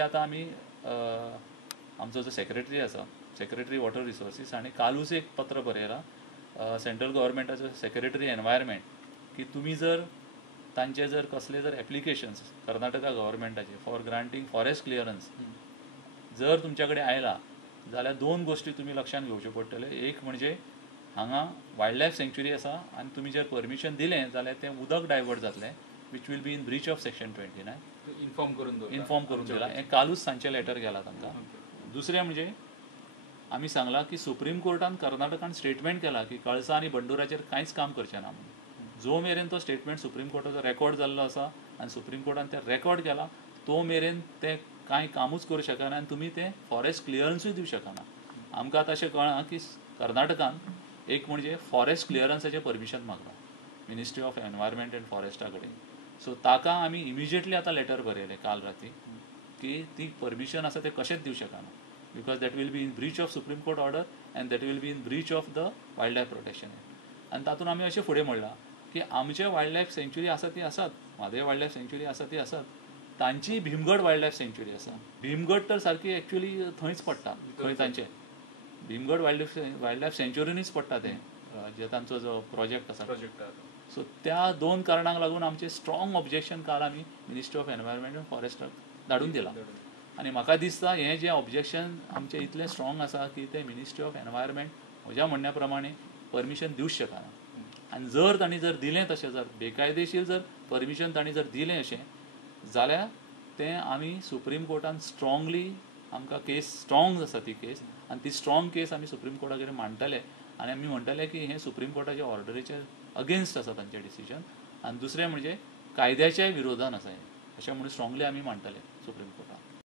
आतां आमी आमचो जो सेक्रेटरी आसा, सेक्रेटरी वॉटर रिसोर्सीस, हांणी कालूच एक पत्र बरयलां सेंट्रल गव्हर्मेंटाचो सेक्रेटरी एनवायरमेंट, की तुमी जर तांचे जर कसले जर एप्लिकेशन्स कर्नाटका गव्हर्मेंटाचे फॉर ग्रांटींग फॉरेस्ट क्लियरन्स जर तुमच्या कडेन आयला जाल्यार दोन गोश्टी तुमी लक्षांत घेवच्यो पडटले. एक म्हणजे हांगा वायल्ड लायफ सँक्च्युरी आसा आनी तुमी जर परमिशन दिलें जाल्यार तें उदक डायवर्ट जातलें which will be in breach of section 29. Inform करून दिला. हें कालूच सांजचें लेटर गेलां तांकां. दुसरें म्हणजे आमी सांगलां की सुप्रीम कोर्टान कर्नाटकान स्टेटमेंट केला की कळसा आनी बंडुराचेर कांयच काम करचें ना म्हणून. जो मेरेन तो स्टेटमेंट सुप्रीम कोर्टाचो रेकॉर्ड जाल्लो आसा आनी सुप्रीम कोर्टान तें रेकॉर्ड केला तो मेरेन तें कांय कामूच करूं शकना आनी तुमी तें फॉरेस्ट क्लियरन्सूय दिवं शकना. आमकां आतां अशें कळ्ळां की कर्नाटकान एक म्हणजे फॉरेस्ट क्लियरन्साचें परमिशन मागलां मिनिस्ट्री ऑफ एनवायरमेंट एंड फॉरेस्टा कडेन. सो ताका आमी इमिजिएटली आतां लेटर बरयलें काल राती की ती परमिशन आसा तें कशेंच दिवं शकना because that will be in breach of supreme court order and that will be in breach of the wild life protection act. आनी तातूंत आमी अशें फुडें म्हणलां की आमचे वायल्ड लायफ सँक्च्युरी आसा ती आसात, म्हादय वायल्ड लायफ सँक्च्युरी आसा ती आसात, तांची भीमगड वायल्ड लायफ सँक्च्युरी आसा. भीमगड तर सारकी एक्चुअली थंयच पडटा, थंय तांचे भीमगड वायल्ड लायफ सँच्युरीनूच पडटा तें जे तांचो जो प्रोजेक्ट आसा. सो त्या दोन कारणांक लागून आमचें स्ट्रॉंग ऑब्जेक्शन काल आमी मिनिस्ट्री ऑफ एनवायरमेंट एंड फॉरेस्टाक धाडून दिलां. आनी म्हाका दिसता हें जें ऑब्जेक्शन आमचें इतलें स्ट्रॉंग आसा की तें मिनिस्ट्री ऑफ एनवायरमेंट म्हज्या म्हणण्या प्रमाणे परमिशन दिवंच शकना. आनी जर तांणी जर दिलें तशें जर बेकायदेशीर जर परमिशन तांणी जर दिलें अशें जाल्यार तें आमी सुप्रीम कोर्टान स्ट्रॉंगली आमकां केस स्ट्रॉंग आसा ती केस आनी ती स्ट्रॉंग केस आमी सुप्रीम कोर्टा कडेन मांडटले आनी आमी म्हणटले की हें सुप्रीम कोर्टाच्या ऑर्डरीचेर अगेन्स्ट आसा तांचें डिसिजन. आनी दुसरें म्हणजे कायद्याच्या विरोधान आसा हें अशें म्हणून स्ट्रॉंगली आमी मांडटले सुप्रीम कोर्टाक.